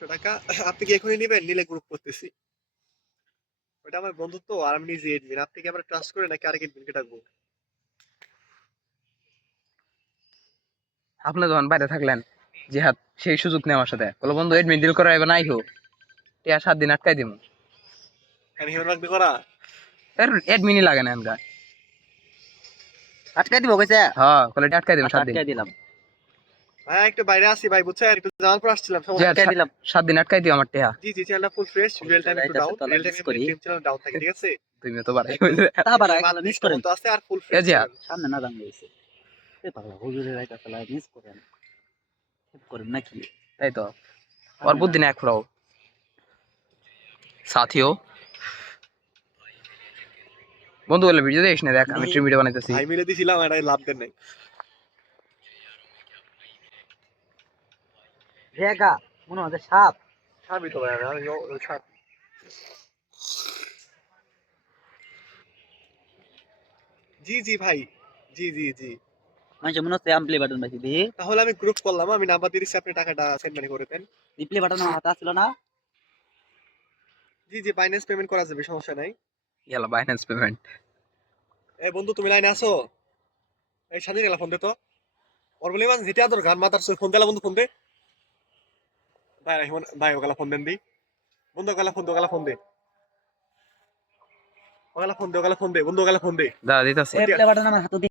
টাকা আপনি কি এখনই নিবেন? নিলে গ্রুপ করতেছি। ওটা আমার বন্ধু তো আর আমি নিজে এডমিন। আপনি কি আমার ট্রাস্ট করে নাকি আরেক এডমিনকে ডাকবো? আপনি যখন বাইরে থাকলেন জিহাদ সেই সুযোগ নেই আমার সাথে বলো বন্ধু এডমিন ডিল করা এবার নাই হোক টিয়া 7 দিন আটকাই দিমু এখানে হিউম্যান রাখবে করা? এর এডমিনই লাগে না এনকা আটকাই দিব কইছে। হ্যাঁ কোয়ালিটি আটকাই দিমু 7 দিন আটকাই দিলাম। ভাই একটু বাইরে আসি ভাই, বুঝছেন? একটু জামালপুর আসছিলাম, সমস্যা জিহাদ নেই। আটকাই দিলাম। 7 দিন আটকাই দিও আমার টিয়া জি চ্যানেলটা ফুল ফ্রেশ, রিয়েল টাইম একটু ডাউন, তাহলে রিয়েল miss টাইমে করি। ড্রিম চ্যানেল ডাউন থাকে, ঠিক আছে? তুমি তো বাড়াই তা বাড়া মাত্র এগুলো মিস 30 টা করেন। মতো আছে আর ফুল এ ফ্রেশ জিহাদ চ্যানেল। সামনে না দাঁড়িয়ে গেছে। এ পাগলা হুজুরের রাইতা ফেলা মিস করেন। হেল্প করেন নাকি? তাই তো और बुद्धि ने खुराओ साथियों বন্ধু বলে ভিডিও দেখিস না, দেখ আমি ট্রিম ভিডিও বানাইতেছি ভাই মিলে দিছিলাম, এটা লাভ দেন নাই। রেগা মনে হচ্ছে সাপ। সাবি তো ভাই, আমি ওই সাব। জি ভাই, জি। মানুষ মনে হচ্ছে আম প্লে বাটন বাজি দিয়ে তাহলে আমি গ্রুপ করলাম, আমি নাম্বার দিয়ে দিচ্ছি, আপনি টাকাটা সেন্ড মানি করে দেন। রিপ্লে বাটন আমার হাতে আসছিল না। জি বাইন্যান্স পেমেন্ট করা যাবে, সমস্যা নাই। ইয়ালা বাইন্যান্স পেমেন্ট এ বন্ধু তুমি লাইনে আছো? এই স্বাধীন গেলা ফোন দে তো। ওর বলে মানে যেটা তোর গান মাতার ফোন দিলা বন্ধু, ফোন দে। ভাই ওগুলা ফোন দেন দি। বন্ধু ওগুলা ফোন দে, ওগুলা ফোন দে। ওগুলা ফোন দে, ওগুলা ফোন দে, বন্ধু ওগুলা ফোন দে। দাদা দিতাছি রিপ্লে বাটন আমার হাতে